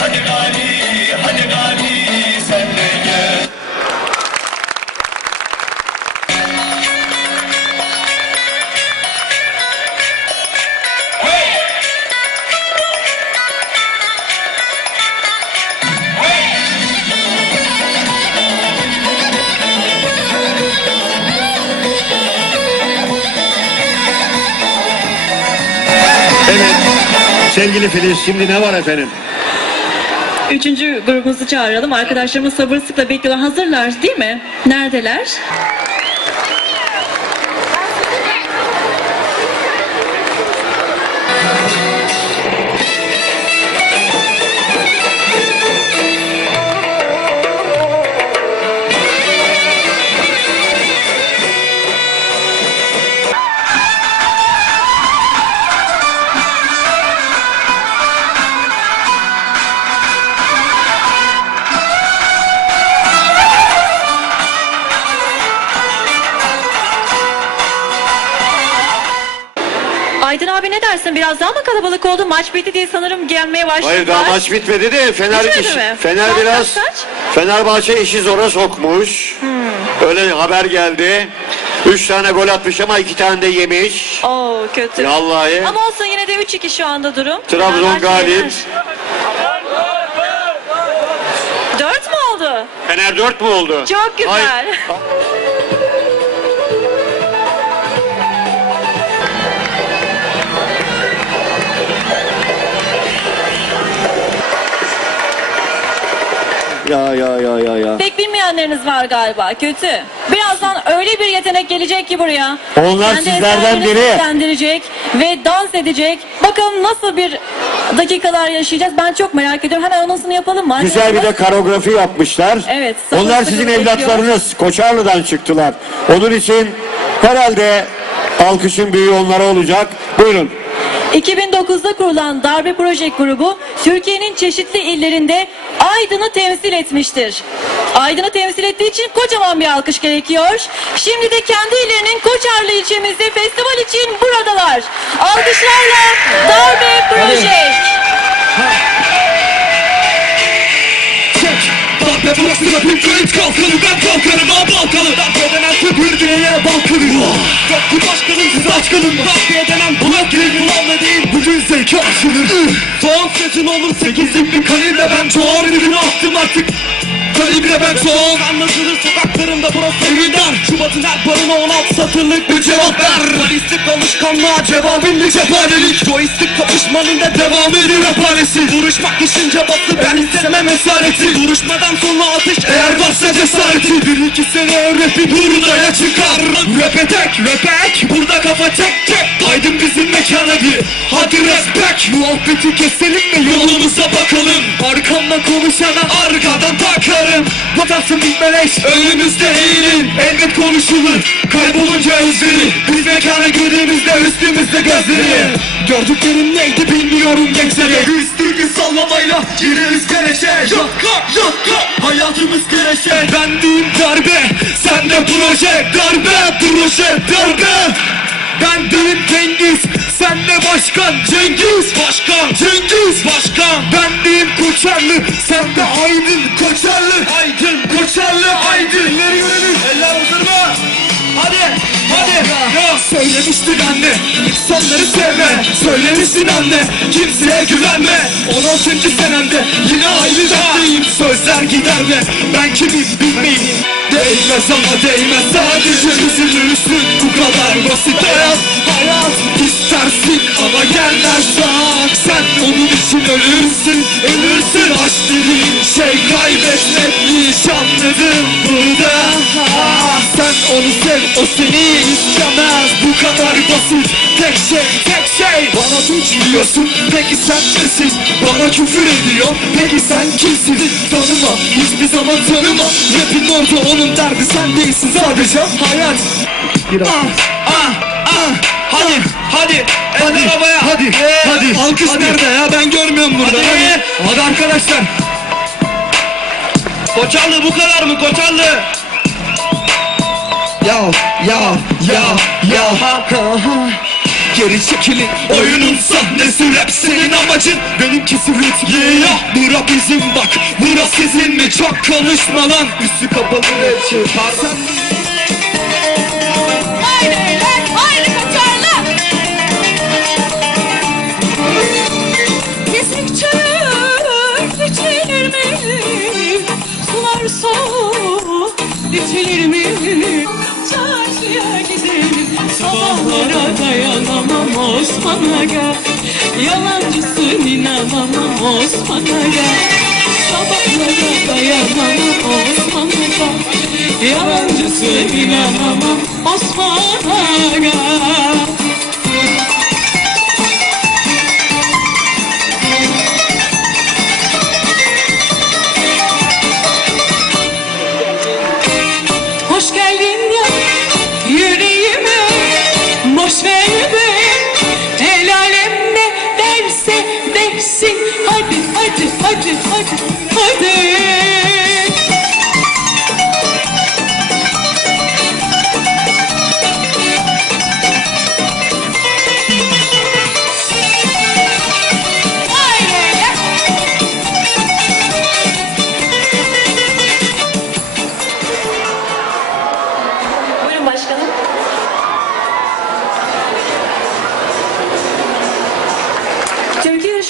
Hadi gari, hadi gari sen de gel Evet. Sevgili Filiz şimdi ne var efendim? Üçüncü grubumuzu çağıralım. Arkadaşlarımız sabırsızlıkla bekliyorlar. Hazırlar değil mi? Neredeler? Aydın abi ne dersin? Biraz daha mı kalabalık oldu? Maç bitti diye sanırım gelmeye başladılar. Hayır daha maç bitmedi de Fener Bitmedi iş- mi? Fener Saat biraz kaç? Fenerbahçe işi zora sokmuş. Hmm. Öyle haber geldi. Üç tane gol atmış ama iki tane de yemiş. Oo kötü. Vallahi. Ama olsun yine de 3-2 şu anda durum. Trabzon Fenerbahçe galip. yener. Dört mü oldu? Fener 4 mu oldu? Çok güzel. Hayır. Pek bilmeyenleriniz var galiba. Kötü. Birazdan öyle bir yetenek gelecek ki buraya. Onlar Kendi sizlerden biri. seslendirecek ve dans edecek. Bakalım nasıl bir dakikalar yaşayacağız. Ben çok merak ediyorum. Hemen anonsunu yapalım mı? Güzel bir de koreografi yapmışlar. Evet, Onlar sizin bekliyor. evlatlarınız. Koçarlı'dan çıktılar. Onun için herhalde alkışın büyüğü onlara olacak. Buyurun. 2009'da kurulan Darbe Proje Grubu Türkiye'nin çeşitli illerinde Aydın'ı temsil etmiştir. Aydın'ı temsil ettiği için kocaman bir alkış gerekiyor. Şimdi de kendi illerinin Koçarlı ilçemizde festival için buradalar. Alkışlarla Darbe Proje. Darbe burası da bir kalkanı Ben kalkarım ha balkalı Darbe tüpür diye balkalı Yok bu başkanım siz açkanım Darbe denen bulat değil bulanla değil. Bugün zeka aşılır Son sesin olur sekizlik bir kalibre Ben çoğun ürünü attım artık. Kalibre ben çoğun Anlatılır sokaklarında burası. Evin dar Şubat'ın her barına 16 satırlık bir cevap ver. Balistik alışkanlığa cevabın cephanelik. Joystick kapışmanın da devamı edin raphanesi Vuruşmak işin cabası ben istemem esareti Vuruşmadan sonra atış eğer varsa cesareti. Bir iki sene rapi hurdaya çıkar Rap'e tek rapek burada kafa çek çek. Aydın bizim mekan hadi. Hadi respect Muhabbeti keselim mi? Yolumuza bakalım. Arkamdan konuşana arkadan takarım. Vatansın bitmeleş önümüzde eğilin. Elbet konuşulur. Kaybolunca özleri Biz mekana girdiğimizde üstümüzde gözleri. Gördüklerim neydi bilmiyorum gençlere. Üstürgü sallamayla gireriz kereşe Yakka yakka hayatımız kereşe Ben diyeyim darbe sen de proje. Darbe proje darbe. Ben değilim Cengiz Sen de başkan Cengiz. Başkan. Cengiz. Başkan. Ben değilim Koçarlı Sen de Aydın Koçarlı Aydın. Koçarlı Aydın. İleri görelim Eller hazır mı? Hadi Hadi. Ya söylemiştin anne İnsanları sevme. Söylemiştin anne. Kimseye güvenme. 16. senemde Yine aynı dertteyim Sözler gider ve Ben kimim bilmeyin Değmez ama değmez. Sadece üzülürsün. Bu kadar basit hayat Hayat. İstersin ama gelmez bak Sen onun için ölürsün. Ölürsün. Aşk dediğin şey kaybetmekmiş Anladım burada. Sen onu sev o seni istemez Bu kadar basit. Tek şey tek şey. Bana suç biliyorsun Peki sen nesin Bana küfür ediyor Peki sen kimsin? Tanıma hiçbir zaman tanıma. Rapin orada onun derdi sen değilsin. Sadece hayat. Ah ah ah. Hadi hadi. Hadi arabaya Hadi hadi Alkış nerede ya? Ben görmüyorum burada. Hadi, hadi. Arkadaşlar. Koçarlı bu kadar mı? Koçarlı Ya ya ya ya. Ha ha ha geri çekilin Oyunun sahnesi rap senin amacın. Benimkisi rit yeah. Bura bizim bak Bura sizin mi? Çok konuşma lan. Üstü kapalı rapçi Sen Haydi beyler, haydi kaçarlar. Kesik içilir mi? Sular soğuk içilir mi? Çarşıya gidelim sabahlara dayanamam Osman Aga Yalancısın inanamam Osman Aga Sabahlara dayanamam Osman Aga Yalancısın inanamam Osman Aga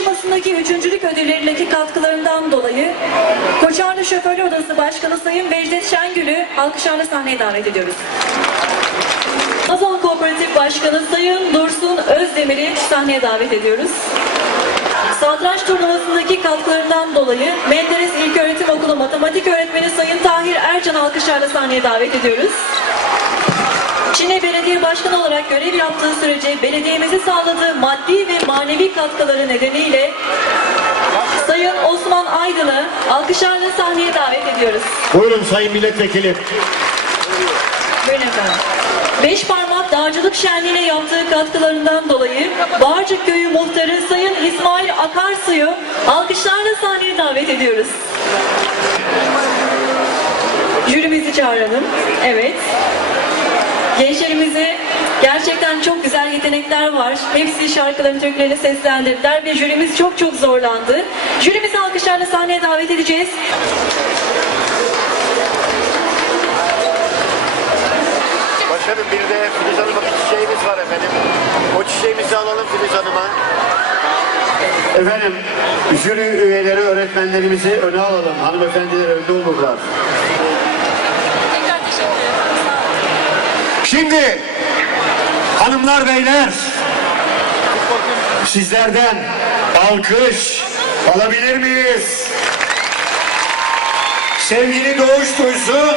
yarışmasındaki üçüncülük ödüllerindeki katkılarından dolayı Koçarlı Şoförler Odası Başkanı Sayın Vecdet Şengül'ü alkışlarla sahneye davet ediyoruz. Azal Kooperatif Başkanı Sayın Dursun Özdemir'i sahneye davet ediyoruz. Satranç turnuvasındaki katkılarından dolayı Menderes İlköğretim Okulu Matematik Öğretmeni Sayın Tahir Ercan alkışlarla sahneye davet ediyoruz. Çin'e belediye başkanı olarak görev yaptığı sürece belediyemize sağladığı maddi ve manevi katkıları nedeniyle Sayın Osman Aydın'ı alkışlarla sahneye davet ediyoruz. Buyurun Sayın Milletvekili. Buyurun efendim. Beş parmak dağcılık şenliğine yaptığı katkılarından dolayı Bağcık Köyü muhtarı Sayın İsmail Akarsu'yu alkışlarla sahneye davet ediyoruz. Jürimizi çağıralım. Evet. Gençlerimize gerçekten çok güzel yetenekler var. Hepsi şarkıların türkülerini seslendirdiler ve jürimiz çok çok zorlandı. Jürimizi alkışlarla sahneye davet edeceğiz. Başkanım bir de Filiz Hanım'a bir çiçeğimiz var efendim. O çiçeğimizi alalım Filiz Hanım'a. Efendim, jüri üyeleri, öğretmenlerimizi öne alalım. Hanımefendiler önde olurlar. Şimdi hanımlar beyler sizlerden alkış alabilir miyiz? Sevgili Doğuş duysun.